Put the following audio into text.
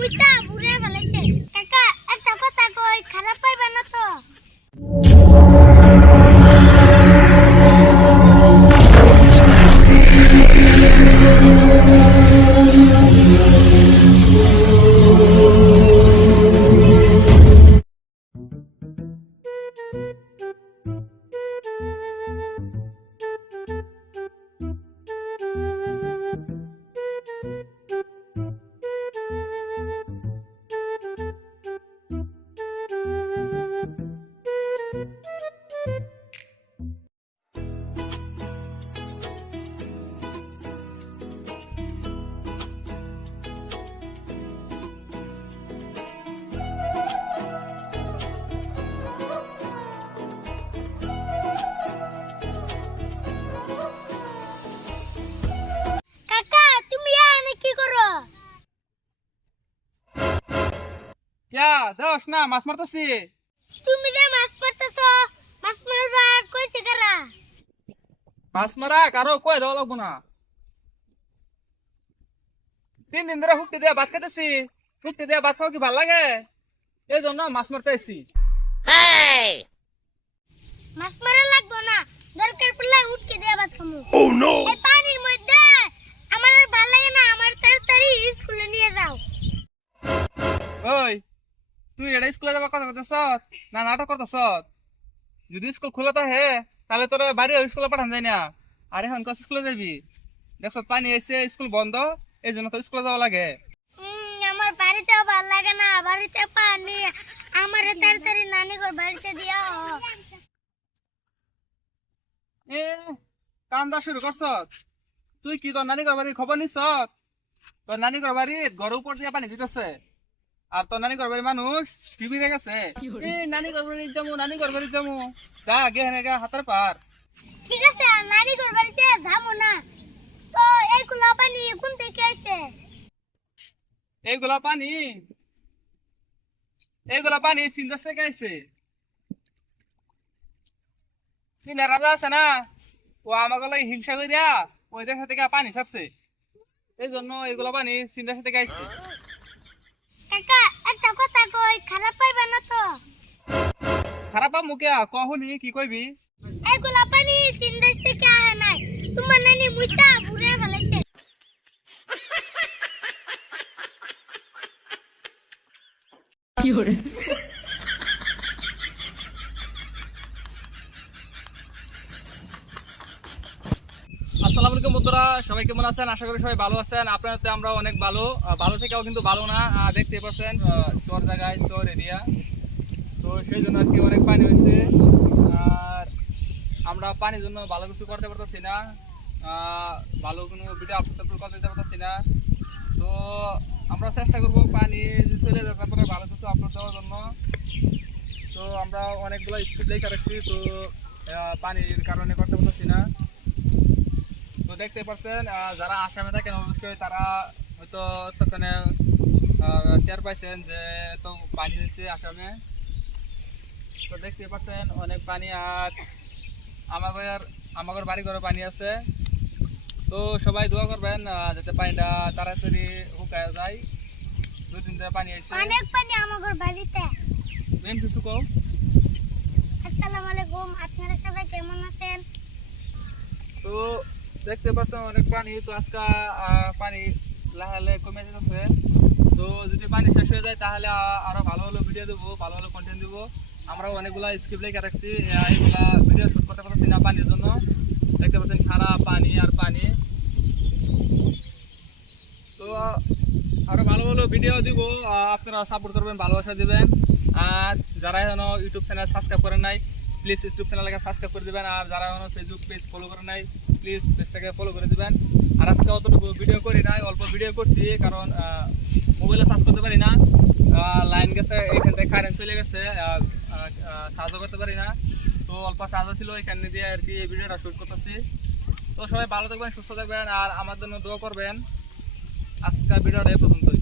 মুইতা বুড়ে ফেলাইছে। কাকা একটা কথা কই, খারাপ পাইবা না তো? কাকা তুমি এখানে কি করো? দোষ না মাছ মারতেছি। তুমি যে মাছ মারতেছো, মাছ মারবার কইছে কারা? মাছ মারা কারো কই দেওয়া লাগবো না। 3 দিন ধরে হুকতে দিয়ে ভাত খাইতেছি। হুকতে দিয়ে ভাত খাওয়া কি ভাল লাগে? এই জন্য মাছ মারতে আইছি। মাছ মারা লাগবো না, দরকার পড়লে উঠকে দিয়ে ভাত খামু। এই পানির মধ্যে আমার আর ভালো লাগে না, আমার তাড়াতাড়ি স্কুলে নিয়ে যাও। ওই তুই এটা স্কুলে যাবার কথা করতেছ না নাটক করতেছ? যদি স্কুল খোলা থাকে তাহলে তোর বাড়ি স্কুলে পাঠান যায় না। আর এখন কত স্কুলে যাবি? দেখছ পানি এসে স্কুল বন্ধ, এই জন্য তো স্কুলে যাওয়া লাগে। আমার বাড়িতেও ভালো লাগে না, বাড়িতে পানি। আমার তাড়াতাড়ি নানিঘর বাড়িতে দিও। এ কান্দা শুরু করছ? তুই কি তোর নানি বাড়ির খবর নিছ? তোর নানি বাড়ির ঘর উপর দিয়ে পানি দিতেছে, আর তোর নানি বাড়ির মানুষ টিভি দেখেছে। নানি বাড়ির যাবো, নানি বাড়ির যাবো, যা আগে হেনে গা হাতের পার। ঠিক আছে, নানিঘর বাড়িতে যাবো না। তো এইগুলা পানি কোন থেকে আসে? এইগুলা পানি সিন্দাস থেকে আইছে। চীনের রাজা আছে না, ও আমাকে লাগে হিংসা করে দিয়া ওই দেশ থেকে পানি ছাড়ছে। এই জন্য এগুলা পানি সিন্দাস থেকে আইছে। কাকা একটা কথা কই, খারাপ পাইবা না তো? খারাপ মুখে কহনি কি কইবি? এইগুলা পানি সিন্দেশ থেকে আহে নাই, তোমার নানি মুইতা বুড়ে ফেলাইছে। আসসালামু আলাইকুম বন্ধুরা, সবাই কেমন আছেন? আশা করি সবাই ভালো আছেন। আপনাদের আমরা অনেক ভালো। ভালো থেকেও কিন্তু ভালো না, দেখতে পাচ্ছেন চর জায়গায় চর এরিয়া, তো সেই জন্য আর কি অনেক পানি হয়েছে। আর আমরা পানির জন্য ভালো কিছু করতে পারতেছি না, ভালো কোনো ভিডিও আপলোড করতে দিতে পারতেছি না। তো আমরা চেষ্টা করবো পানি চলে যেতে পারে ভালো কিছু আপলোড দেওয়ার জন্য। তো আমরা অনেকগুলো স্পিড লেখা রাখছি, তো পানির কারণে করতে পারতেছি না। তো দেখতে পাচ্ছেন যারা আসামে থাকেন অবশ্যই তারা হয়তো তখন টের পাইছেন যে তো পানি হয়েছে আসামে। তো দেখতে পাচ্ছেন অনেক পানি, আর আমাদের বাড়ি ঘরে পানি আছে। তো সবাই দোয়া করবেন যাতে পানিটা তাড়াতাড়ি শুকায় যায়। 2 দিন ধরে পানি আছে, অনেক পানি আমাদের বাড়িতে। মেন কিছু কও। আসসালামু আলাইকুম, আপনারা সবাই কেমন আছেন? তো দেখতে পাচ্ছেন অনেক পানি, তো আজকে পানি লাহালে কমে যেতেছে। তো যদি পানি শেষ হয়ে যায় তাহলে আরো ভালো ভালো ভিডিও দেবো, ভালো ভালো কন্টেন্ট দেবো। আমরা অনেকগুলা স্ক্রিপ্ট লেখা রাখছি, এইগুলা ভিডিও শুট করতে পারছি না পানির জন্য। দেখতে পাচ্ছেন খারাপ পানি আর পানি। তো আরো ভালো ভালো ভিডিও দিব, আপনারা সাপোর্ট করবেন, ভালোবাসা দিবেন। আর যারা এখনো ইউটিউব চ্যানেল সাবস্ক্রাইব করেন নাই প্লিজ ইউটিউব চ্যানেলটাকে সাবস্ক্রাইব করে দিবেন। আর যারা এখনো ফেসবুক পেজ ফলো করেন নাই প্লিজ পেজটাকে ফলো করে দিবেন। আর আজকে অতটুকু ভিডিও করি নাই, অল্প ভিডিও করছি, কারণ মোবাইলে চার্জ করতে পারি না, লাইন গেছে, এখান থেকে কারেন্ট চলে গেছে, চার্জও করতে পারি না। তো অল্প চার্জও ছিল, এখানে দিয়ে আর কি এই ভিডিওটা শুট করতেছি। তো সবাই ভালো থাকবেন, সুস্থ থাকবেন, আর আমার জন্য দোয়া করবেন। আজকের ভিডিওটা এই পর্যন্তই।